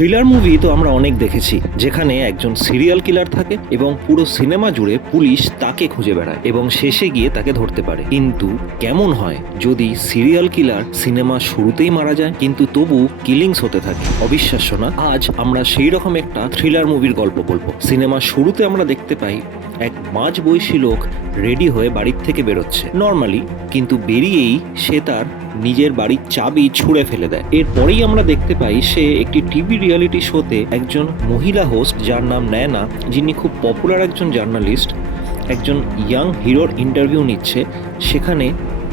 Thriller movie তো আমরা অনেক দেখেছি, যেখানে একজন সিরিয়াল কিলার থাকে এবং পুরো সিনেমা জুড়ে পুলিশ তাকে খুঁজে বেড়ায় এবং শেষে গিয়ে তাকে ধরতে পারে। কিন্তু কেমন হয় যদি সিরিয়াল কিলার সিনেমা শুরুতেই মারা যায় কিন্তু তবু কিলিংস হতে থাকে? অবিশ্বাস্য না? আজ আমরা সেই রকম একটা থ্রিলার মুভির গল্প বলবো। সিনেমা শুরুতে আমরা দেখতে পাই এক মাঝ বয়সী লোক রেডি হয়ে বাড়ির থেকে বেরোচ্ছে নর্মালি, কিন্তু বেরিয়েই সে তার নিজের বাড়ির চাবি ছুঁড়ে ফেলে দেয়। এরপরেই আমরা দেখতে পাই সে একটি টিভি রিয়েলিটি শোতে একজন মহিলা হোস্ট যার নাম নয়না, যিনি খুব পপুলার একজন জার্নালিস্ট, একজন ইয়াং হিরোর ইন্টারভিউ নিচ্ছে। সেখানে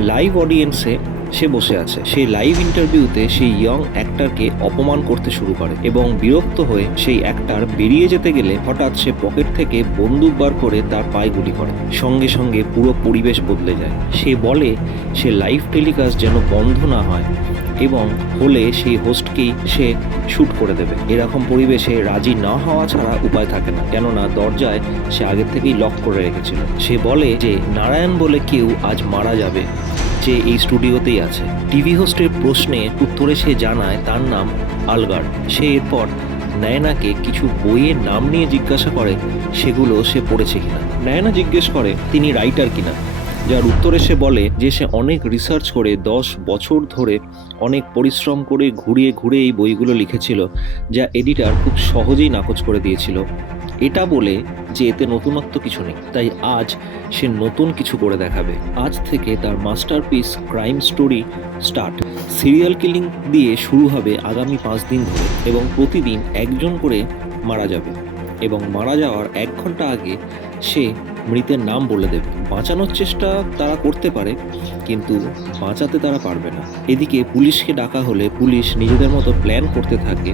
লাইভ অডিয়েন্সে সে বসে আছে। সেই লাইভ ইন্টারভিউতে সেই ইয়ং অ্যাক্টরকে অপমান করতে শুরু করে এবং বিরক্ত হয়ে সেই অ্যাক্টর বেরিয়ে যেতে গেলে হঠাৎ সে পকেট থেকে বন্দুক বার করে তার পায়ে গুলি করে। সঙ্গে সঙ্গে পুরো পরিবেশ বদলে যায়। সে বলে সে লাইভ টেলিকাস্ট যেন বন্ধ না হয় এবং হলে সেই হোস্টকেই সে শ্যুট করে দেবে। এরকম পরিবেশে রাজি না হওয়া ছাড়া উপায় থাকে না, কেননা দরজায় সে আগের থেকেই লক করে রেখেছিল। সে বলে যে নারায়ণ বলে কেউ আজ মারা যাবে, যে এই স্টুডিওতেই আছে। টিভি হোস্টের প্রশ্নে উত্তরে সে জানায় তার নাম আলগার। সে এরপর নয়নাকে কিছু বইয়ের নাম নিয়ে জিজ্ঞাসা করে সেগুলো সে পড়েছে কিনা। নয়না জিজ্ঞেস করে তিনি রাইটার কিনা, যার উত্তরে সে বলে যে সে অনেক রিসার্চ করে 10 বছর ধরে অনেক পরিশ্রম করে ঘুরিয়ে ঘুরে এই বইগুলো লিখেছিল, যা এডিটর খুব সহজেই নাকচ করে দিয়েছিল, এটা বলে যে এতে নতুনত্ব কিছু নেই, তাই আজ সে নতুন কিছু করে দেখাবে। আজ থেকে তার masterpiece crime story start. Serial killing দিয়ে শুরু হবে আগামী 5 দিন ধরে এবং প্রতিদিন একজন করে মারা যাবে এবং মারা যাওয়ার 1 ঘন্টা আগে সে মৃতের নাম বলে দেবে। বাঁচানোর চেষ্টা তারা করতে পারে কিন্তু বাঁচাতে তারা পারবে না। এদিকে পুলিশকে ডাকা হলে পুলিশ নিজেদের মতো প্ল্যান করতে থাকে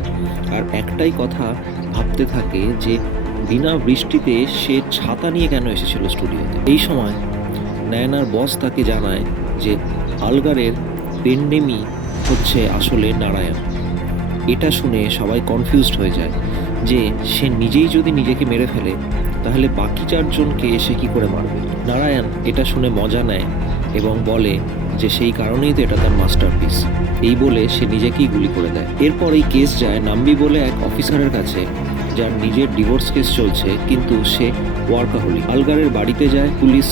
আর একটাই কথা ভাবতে থাকে যে বিনা বৃষ্টিতে সে ছাতা নিয়ে কেন এসেছিল স্টুডিওতে। এই সময় নয়নার বস তাকে জানায় যে আলগারের পেনডেমি হচ্ছে আসলে নারায়ণ। এটা শুনে সবাই কনফিউজড হয়ে যায় যে সে নিজেই যদি নিজেকে মেরে ফেলে তাহলে বাকি 4 জনকে সে কী করে মারবে। নারায়ণ এটা শুনে মজা নেয় এবং বলে যে সেই কারণেই তো এটা তার মাস্টারপিস। এই বলে সে নিজেকেই গুলি করে দেয়। এরপর এই কেস যায় নাম্বি বলে এক অফিসারের কাছে, যার নিজের ডিভোর্স কেস চলছে কিন্তু সে ওয়ার্কাহলিক। আলগারের বাড়িতে যায় পুলিশ,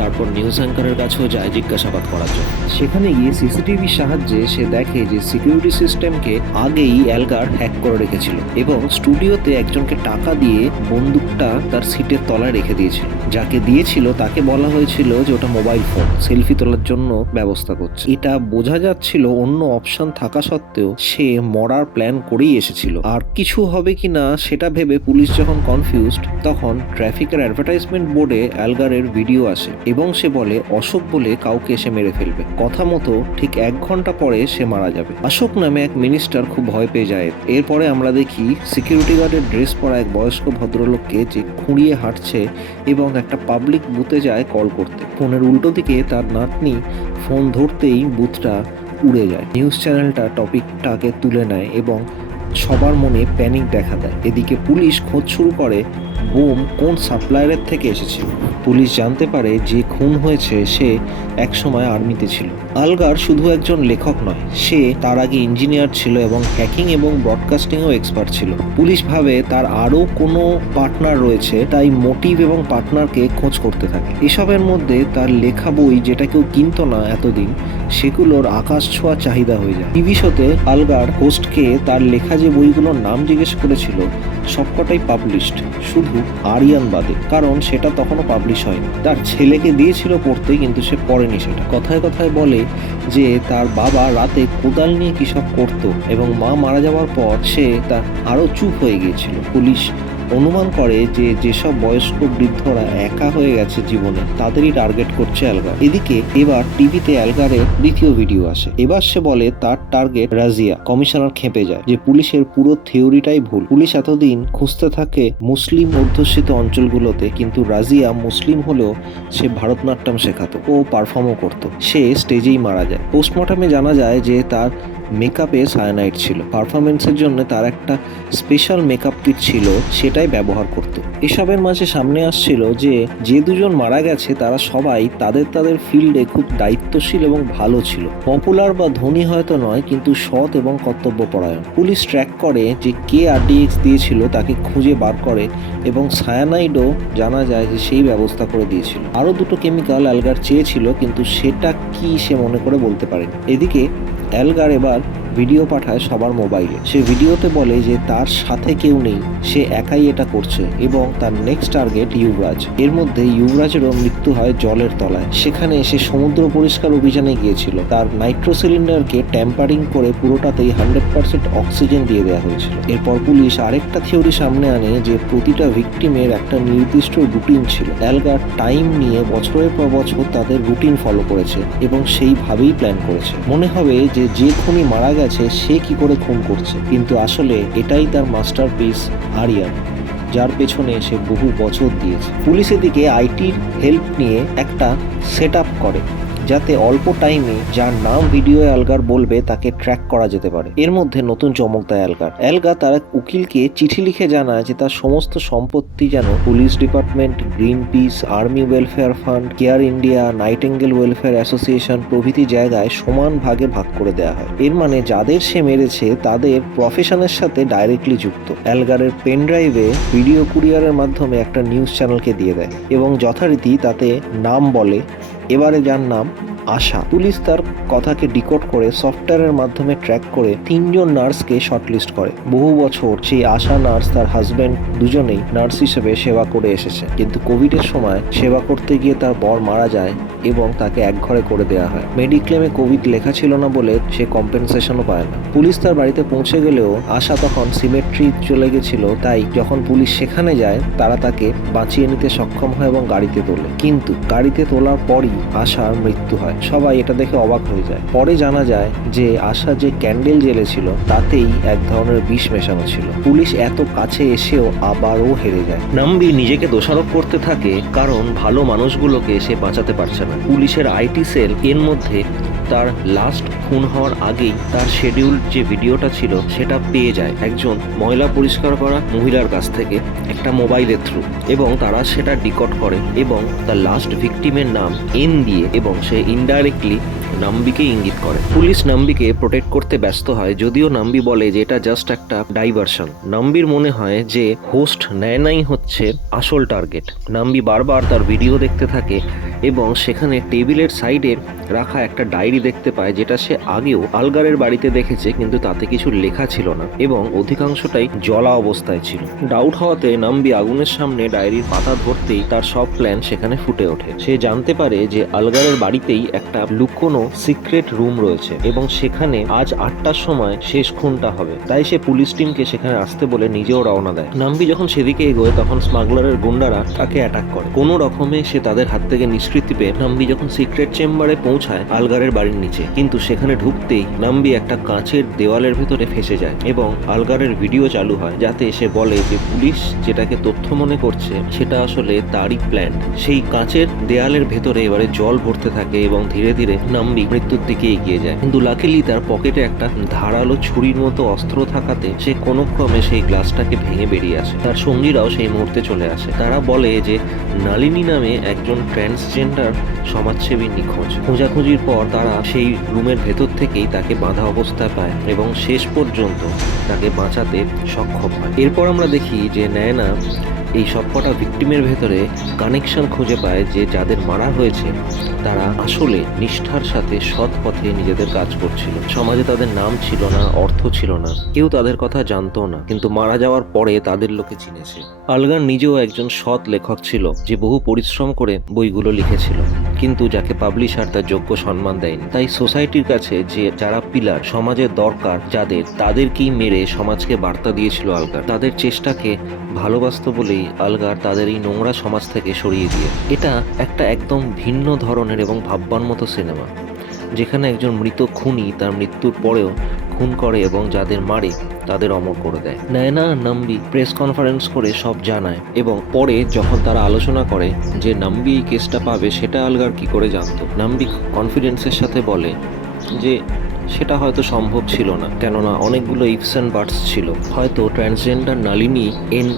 তারপর নিউজ অ্যাঙ্কারের কাছেও যায় জিজ্ঞাসাবাদ করার জন্য। সেখানে গিয়ে সিসিটিভির সাহায্যে সে দেখে যে সিকিউরিটি সিস্টেমকে আগেই অ্যালগার হ্যাক করে রেখেছিল এবং স্টুডিওতে একজনকে টাকা দিয়ে বন্দুকটা তার সিটের তলায় রেখে দিয়েছিল। যাকে দিয়েছিল তাকে বলা হয়েছিল যে ওটা মোবাইল ফোন, সেলফি তোলার জন্য ব্যবস্থা করছে। এটা বোঝা যাচ্ছিল অন্য অপশন থাকা সত্ত্বেও সে মরার প্ল্যান করেই এসেছিল। আর কিছু হবে কিনা সেটা ভেবে পুলিশ যখন কনফিউজড, তখন ট্রাফিকের অ্যাডভার্টাইজমেন্ট বোর্ডে অ্যালগারের ভিডিও আসে এবং সে বলে অশোক বলে কাউকে এসে মেরে ফেলবে। কথা মতো ঠিক 1 ঘন্টা পরে সে মারা যাবে। অশোক নামে এক মিনিস্টার খুব ভয় পেয়ে যায়। এরপরে আমরা দেখি সিকিউরিটি গার্ডের ড্রেস পরা এক বয়স্ক ভদ্রলোককে যে খুঁড়িয়ে হাঁটছে এবং একটা পাবলিক বুথে যায় কল করতে। ফোনের উল্টো দিকে তার নাতনি ফোন ধরতেই বুথটা উড়ে যায়। নিউজ চ্যানেলটা টপিকটাকে তুলে নেয় এবং সবার মনে প্যানিক দেখা দেয়। এদিকে পুলিশ খোঁজ শুরু করে বোম কোন সাপ্লায়ারের থেকে এসেছিল। পুলিশ জানতে পারে যে খুন হয়েছে সে একসময় আর্মিতে ছিল। আলগার শুধু একজন লেখক নয়, সে তার আগে ইঞ্জিনিয়ার ছিল এবং হ্যাকিং এবং ব্রডকাস্টিংও এক্সপার্ট ছিল। পুলিশ ভাবে তার আরও কোনো পার্টনার রয়েছে, তাই মোটিভ এবং পার্টনারকে খোঁজ করতে থাকে। এসবের মধ্যে তার লেখা বই, যেটা কেউ কিনতো না এতদিন, সেগুলোর আকাশ ছোঁয়া চাহিদা হয়ে যায়। টিভি শোতে আলগার হোস্টকে তার লেখা যে বইগুলোর নাম জিজ্ঞেস করেছিল সবকটাই পাবলিশড, শুধু আরিয়ান বাদে, কারণ সেটা তখনও পাবলিশ হয়নি। তার ছেলেকে দিয়েছিল পড়তে কিন্তু সে পড়েনি সেটা। কথায় কথায় বলে যে তার বাবা রাতে কোদাল নিয়ে কী সব করতো এবং মা মারা যাওয়ার পর সে তার আরও চুপ হয়ে গিয়েছিল। পুলিশ অনুমান করে যে যেসব বয়স্ক বৃদ্ধরা একা হয়ে গেছে জীবনে তাদেরই টার্গেট করছে অ্যালগার। এদিকে এবার টিভিতে অ্যালগারের দ্বিতীয় ভিডিও আসে। এবার সে বলে তার টার্গেট রাজিয়া। কমিশনার খেপে যায় যে পুলিশের পুরো থিওরিটাই ভুল। পুলিশ এতদিন খুঁজতে থাকে মুসলিম অধ্যুষিত অঞ্চলগুলোতে, কিন্তু রাজিয়া মুসলিম হলেও সে ভারতনাট্যম শেখাতো ও পারফর্মও করতো। সে স্টেজেই মারা যায়। পোস্টমর্টমে জানা যায় যে তার মেকআপে সায়ানাইড ছিল। পারফরমেন্সের জন্য তার একটা স্পেশাল মেকআপ কিট ছিল, সেটাই ব্যবহার করত। এসবের মাঝে সামনে আসছিল যে দুজন মারা গেছে তারা সবাই তাদের ফিল্ডে খুব দায়িত্বশীল এবং ভালো ছিল। পপুলার বা ধনী হয়তো নয়, কিন্তু সৎ এবং কর্তব্যপরায়ণ। পুলিশ ট্র্যাক করে যে কে RDX দিয়েছিল তাকে খুঁজে বার করে এবং সায়ানাইডও জানা যায় যে সেই ব্যবস্থা করে দিয়েছিল। আরও দুটো কেমিক্যাল অ্যালগার চেয়েছিল, কিন্তু সেটা কি সে মনে করে বলতে পারেনি। এদিকে অ্যালগার এবার ভিডিও পাঠায় সবার মোবাইলে। সে ভিডিওতে বলে যে তার সাথে কেউ নেই, সে একাই এটা করছে এবং তার নেক্সট টার্গেট ইউবরাজ। এর মধ্যে ইউবরাজেরও মৃত্যু হয় জলের তলায়। সেখানে সে সমুদ্র পরিষ্কার অভিযানে গিয়েছিল। তার নাইট্রো সিলিন্ডারকে ট্যাম্পারিং করে পুরোটাতেই 100% অক্সিজেন দিয়ে দেওয়া হয়েছিল। এরপর পুলিশ আরেকটা থিওরি সামনে আনে যে প্রতিটা ভিকটিমের একটা নির্দিষ্ট রুটিন ছিল। অ্যালগার টাইম নিয়ে বছরের পর বছর তাদের রুটিন ফলো করেছে এবং সেইভাবেই প্ল্যান করেছে। মনে হবে যে খুনি মারা গেছে সে কি করে খুন করছে, কিন্তু আসলে এটাই তার মাস্টারপিস আরিয়ান, যার পেছনে সে বহু বছর দিয়েছে। পুলিশ এদিকে আইটির হেল্প নিয়ে একটা সেট আপ করে যাতে অল্প টাইমে যার নাম ভিডিওয়ে অ্যালগার বলবে তাকে ট্র্যাক করা যেতে পারে। এর মধ্যে নতুন চমক দেয় অ্যালগার তার উকিলকে চিঠি লিখে জানায় যে তার সমস্ত সম্পত্তি যেন police department, green piece, army welfare fund, care India, Nightingale welfare association প্রভৃতি জায়গায় সমান ভাগে ভাগ করে দেওয়া হয়। এর মানে যাদের সে মেরেছে তাদের প্রফেশনের সাথে ডাইরেক্টলি যুক্ত। অ্যালগারের পেন ড্রাইভে ভিডিও কুরিয়ারের মাধ্যমে একটা নিউজ চ্যানেলকে দিয়ে দেয় এবং যথারীতি তাতে নাম বলে, এবারে যার নাম আশা। পুলিশ তার কথাকে ডিকোড করে সফটওয়্যারের মাধ্যমে ট্র্যাক করে 3জন নার্সকে শর্টলিস্ট করে। বহু বছর সেই আশা নার্স তার হাজব্যান্ড দুজনেই নার্স হিসেবে সেবা করে এসেছে, কিন্তু কোভিডের সময় সেবা করতে গিয়ে তার বর মারা যায় এবং তাকে একঘরে করে দেওয়া হয়। মেডিক্লেমে কোভিড লেখা ছিল না বলে সে কম্পেনসেশনও পায় না। পুলিশ তার বাড়িতে পৌঁছে গেলেও আশা তখন সিমেট্রি চলে গেছিল, তাই যখন পুলিশ সেখানে যায় তারা তাকে বাঁচিয়ে নিতে সক্ষম হয় এবং গাড়িতে তোলে। কিন্তু গাড়িতে তোলার পরই আশার মৃত্যু হয়। সবাই এটা দেখে অবাক হয়ে যায়। পরে জানা যায় যে আশা যে ক্যান্ডেল জ্বেলেছিল তাতেই এক ধরনের বিষ মেশানো ছিল। পুলিশ এত কাছে এসেও আবারও হেরে যায়। নাম্বি নিজেকে দোষারোপ করতে থাকে কারণ ভালো মানুষগুলোকে সে বাঁচাতে পারছে না। পুলিশের আইটি সেল এর মধ্যে তার লাস্ট খুন হওয়ার আগেই তার শিডিউল যে ভিডিওটা ছিল সেটা পেয়ে যায় একজন ময়লা পরিষ্কার করা মহিলার কাছ থেকে একটা মোবাইলের থ্রু, এবং তারা সেটা ডিকোড করে এবং তার লাস্ট ভিকটিমের নাম এন দিয়ে এবং সে ইনডাইরেক্টলি নাম্বিকে ইঙ্গিত করে। পুলিশ নাম্বিকে প্রোটেক্ট করতে ব্যস্ত হয়, যদিও নাম্বি বলে যে এটা জাস্ট একটা ডাইভারশন। নাম্বির মনে হয় যে হোস্ট নায়নাই হচ্ছে আসল টার্গেট। নাম্বি বারবার তার ভিডিও দেখতে থাকে এবং সেখানে টেবিলের সাইডে রাখা একটা ডায়েরি দেখতে পায়, যেটা সে আগেও আলগারের বাড়িতে দেখেছে, কিন্তু তাতে কিছু লেখা ছিল না এবং অধিকাংশটাই জলা অবস্থায় ছিল। ডাউট হওয়াতে নাম্বি আগুনের সামনে ডায়েরির পাতা ধরতেই তার সব প্ল্যান সেখানে ফুটে ওঠে। সে জানতে পারে যে আলগারের বাড়িতেই একটা লুকোনো সিক্রেট রুম রয়েছে এবং সেখানে আজ 8টার সময় শেষ খুনটা হবে। তাই সে পুলিশ টিমকে সেখানে আসতে বলে নিজেও রওনা দেয়। নাম্বি যখন সেদিকে এগোয় তখন স্মাগলারের গুন্ডারা তাকে অ্যাটাক করে। কোনো রকমে সে তাদের হাত থেকে নিষ্কৃতি পেয়ে নাম্বি যখন সিক্রেট চেম্বারে পৌঁছায় আলগারের বাড়ির নিচে, কিন্তু সেখানে ঢুকতেই নাম্বি একটা কাঁচের দেওয়ালের ভেতরে ফেসে যায় এবং আলগারের ভিডিও চালু হয়, যাতে সে বলে যে পুলিশ যেটাকে তথ্য মনে করছে সেটা আসলে তারই প্ল্যান। সেই কাঁচের দেয়ালের ভেতরে এবারে জল ভরতে থাকে এবং ধীরে ধীরে নাম্বি মৃত্যুর দিকে এগিয়ে যায়। কিন্তু লাকিলি তার পকেটে একটা ধারালো ছুরির মতো অস্ত্র থাকাতে সে কোনো ক্রমে সেই গ্লাসটাকে ভেঙে বেরিয়ে আসে। তার সঙ্গীরাও সেই মুহূর্তে চলে আসে। তারা বলে যে নালিনী নামে একজন ট্রান্সজেন্ডার সমাজসেবী নিখোঁজ। খোঁজাখুঁজির পর তারা সেই রুমের ভেতর থেকেই তাকে বাঁধা অবস্থায় পায় এবং শেষ পর্যন্ত তাকে বাঁচাতে সক্ষম হয়। এরপর আমরা দেখি যে নায়না এই সবকটা ভিকটিমের ভেতরে কানেকশন খুঁজে পায়, যে যাদের মারা হয়েছে তারা আসলে নিষ্ঠার সাথে সৎ পথে নিজেদের কাজ করছিল। সমাজে তাদের নাম ছিল না, অর্থ ছিল না, কেউ তাদের কথা জানতো না, কিন্তু মারা যাওয়ার পরে তাদের লোকে চিনেছে। আলগার নিজেও একজন সৎ লেখক ছিল যে বহু পরিশ্রম করে বইগুলো লিখেছিল, কিন্তু যাকে পাবলিশার তার যোগ্য সম্মান দেয়নি। তাই সোসাইটির কাছে যে যারা পিলার, সমাজের দরকার যাদের, তাদেরকেই মেরে সমাজকে বার্তা দিয়েছিল আলগার। তাদের চেষ্টাকে ভালোবাসত বলেই আলগার তাদের এই নোংরা সমাজ থেকে সরিয়ে দিয়ে। এটা একটা একদম ভিন্ন ধরনের এবং ভাববার মতো সিনেমা, যেখানে একজন মৃত খুনি তার মৃত্যুর পরেও খুন করে এবং যাদের মারে তাদের অমর করে দেয়। নায়না নাম্বি প্রেস কনফারেন্স করে সব জানায় এবং পরে যখন তারা আলোচনা করে যে নাম্বি এই কেসটা পাবে সেটা আলগার কি করে জানতো, নাম্বি কনফিডেন্সের সাথে বলে যে সেটা হয়তো সম্ভব ছিল না, কেননা অনেকগুলো ইফস অ্যান্ড বাটস ছিল। হয়তো ট্রান্সজেন্ডার নালিনী এন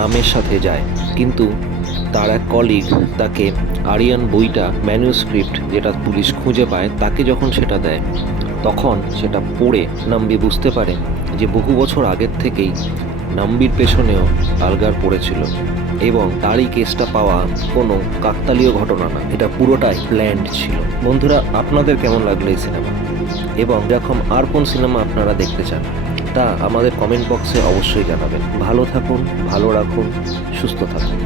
নামের সাথে যায়, কিন্তু তার এক কলিগ তাকে আরিয়ান বইটা ম্যানুস্ক্রিপ্ট যেটা পুলিশ খুঁজে পায় তাকে যখন সেটা দেয়, তখন সেটা পড়ে নাম্বি বুঝতে পারে যে বহু বছর আগের থেকেই নাম্বির পেছনেও আলগার পড়েছিল এবং তারই কেসটা পাওয়া কোনো কাকতালীয় ঘটনা না, এটা পুরোটাই প্ল্যান্ড ছিল। বন্ধুরা, আপনাদের কেমন লাগলো এই সিনেমা এবং এরকম আর কোন সিনেমা আপনারা দেখতে চান তা আমাদের কমেন্ট বক্সে অবশ্যই জানাবেন। ভালো থাকুন, ভালো রাখুন, সুস্থ থাকুন।